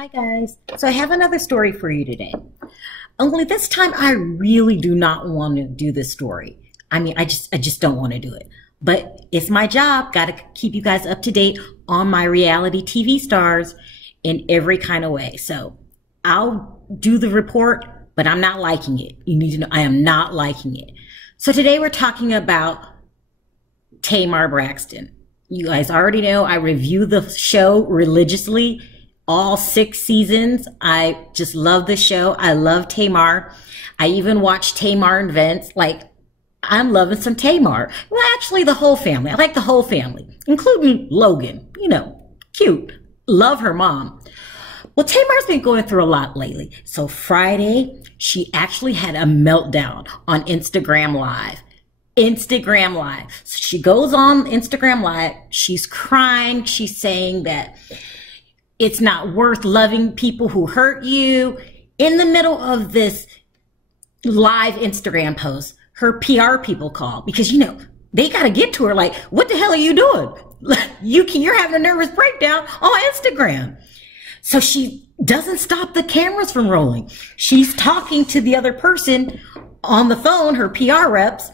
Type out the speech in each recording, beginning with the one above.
Hi guys. So I have another story for you today. Only this time I really do not want to do this story. I just don't want to do it. But it's my job. Got to keep you guys up to date on my reality TV stars in every kind of way. So I'll do the report, but I'm not liking it. You need to know I am not liking it. So today we're talking about Tamar Braxton. You guys already know I review the show religiously. All 6 seasons. I just love the show. I love Tamar. I even watch Tamar and Vince. Like, I'm loving some Tamar. Well, actually, the whole family. I like the whole family, including Logan. You know, cute. Love her mom. Well, Tamar's been going through a lot lately. So Friday, she actually had a meltdown on Instagram Live. Instagram Live. So she goes on Instagram Live. She's crying. She's saying that it's not worth loving people who hurt you. In the middle of this live Instagram post, her PR people call because, you know, they got to get to her like, what the hell are you doing? You're having a nervous breakdown on Instagram. So she doesn't stop the cameras from rolling. She's talking to the other person on the phone, her PR reps,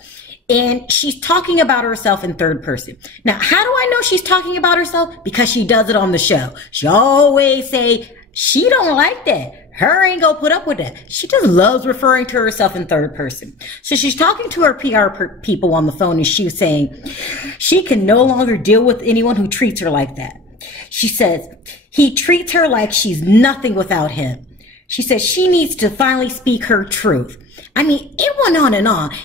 and she's talking about herself in third person. Now, how do I know she's talking about herself? Because she does it on the show. She always say, she don't like that. Her ain't gonna put up with that. She just loves referring to herself in third person. So she's talking to her PR people on the phone and she's saying she can no longer deal with anyone who treats her like that. She says, he treats her like she's nothing without him. She says she needs to finally speak her truth. I mean, it went on,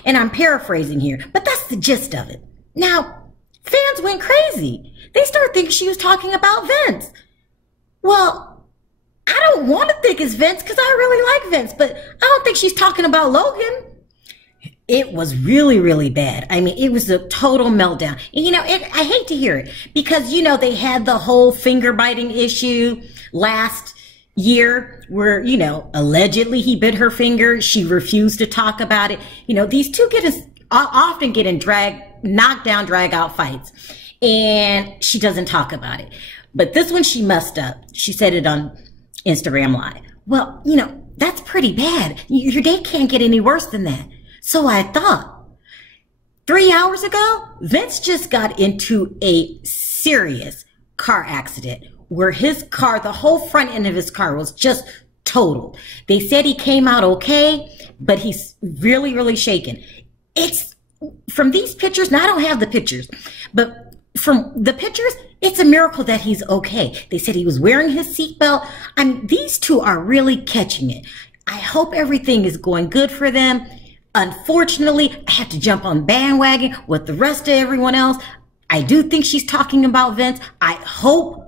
and I'm paraphrasing here, but that's the gist of it. Now, fans went crazy. They started thinking she was talking about Vince. Well, I don't want to think it's Vince because I really like Vince, but I don't think she's talking about Logan. It was really, really bad. I mean, it was a total meltdown. And, you know, I hate to hear it because, you know, they had the whole finger biting issue last year where, you know, allegedly he bit her finger. She refused to talk about it. You know, these two often get in knockdown, drag out fights, and she doesn't talk about it. But this one she messed up. She said it on Instagram Live. Well, you know, that's pretty bad. Your day can't get any worse than that. So I thought 3 hours ago, Vince just got into a serious car accident where his car, the whole front end of his car was just totaled. They said he came out okay, but he's really, really shaken. It's from these pictures, now I don't have the pictures, but from the pictures, it's a miracle that he's okay. They said he was wearing his seatbelt. I mean, these two are really catching it. I hope everything is going good for them. Unfortunately, I have to jump on bandwagon with the rest of everyone else. I do think she's talking about Vince. I hope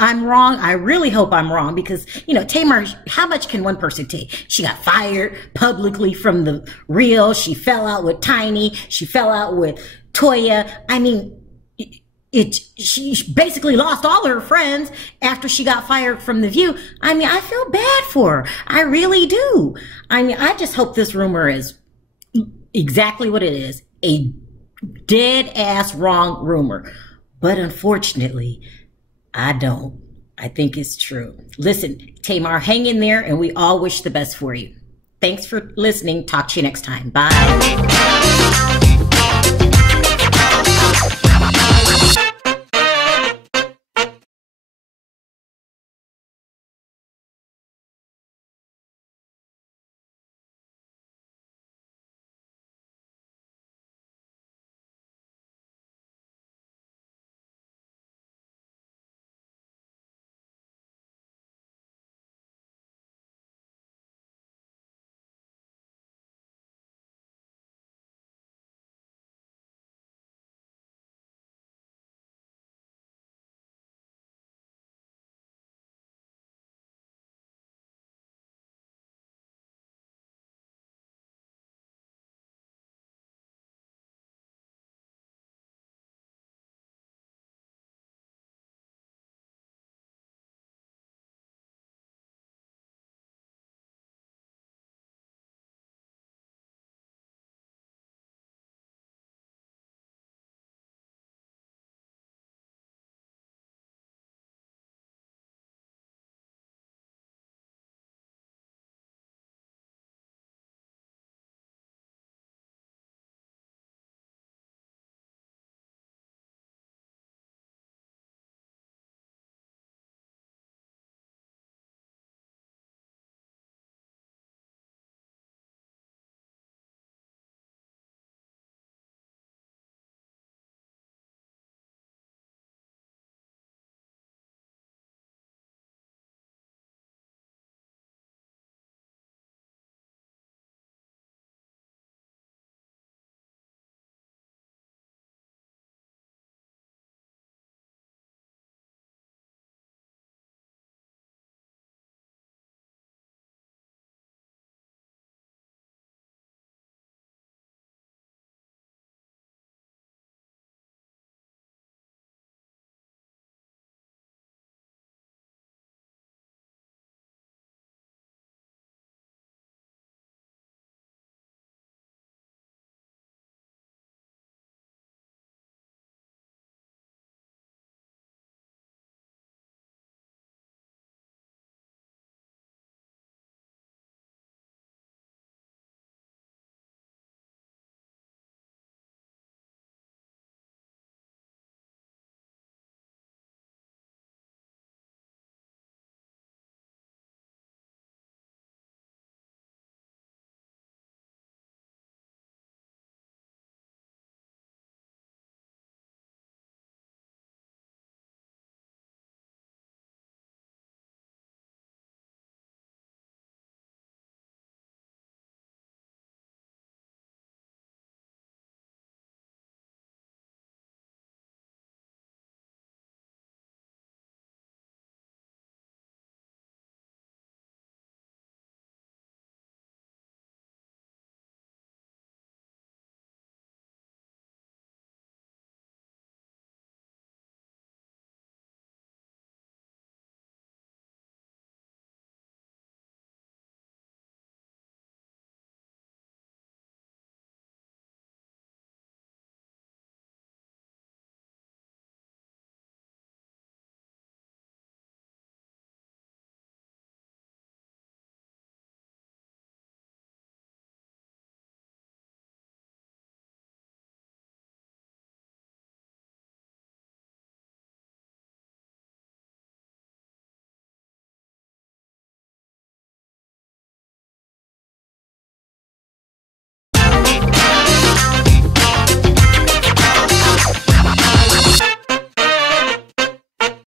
I'm wrong. I really hope I'm wrong because, you know, Tamar, how much can one person take? She got fired publicly from the reel. She fell out with Tiny. She fell out with Toya. I mean, she basically lost all her friends after she got fired from The View. I mean, I feel bad for her. I really do. I mean, I just hope this rumor is exactly what it is. A dead ass wrong rumor. But unfortunately, I don't. I think it's true. Listen, Tamar, hang in there, and we all wish the best for you. Thanks for listening. Talk to you next time. Bye.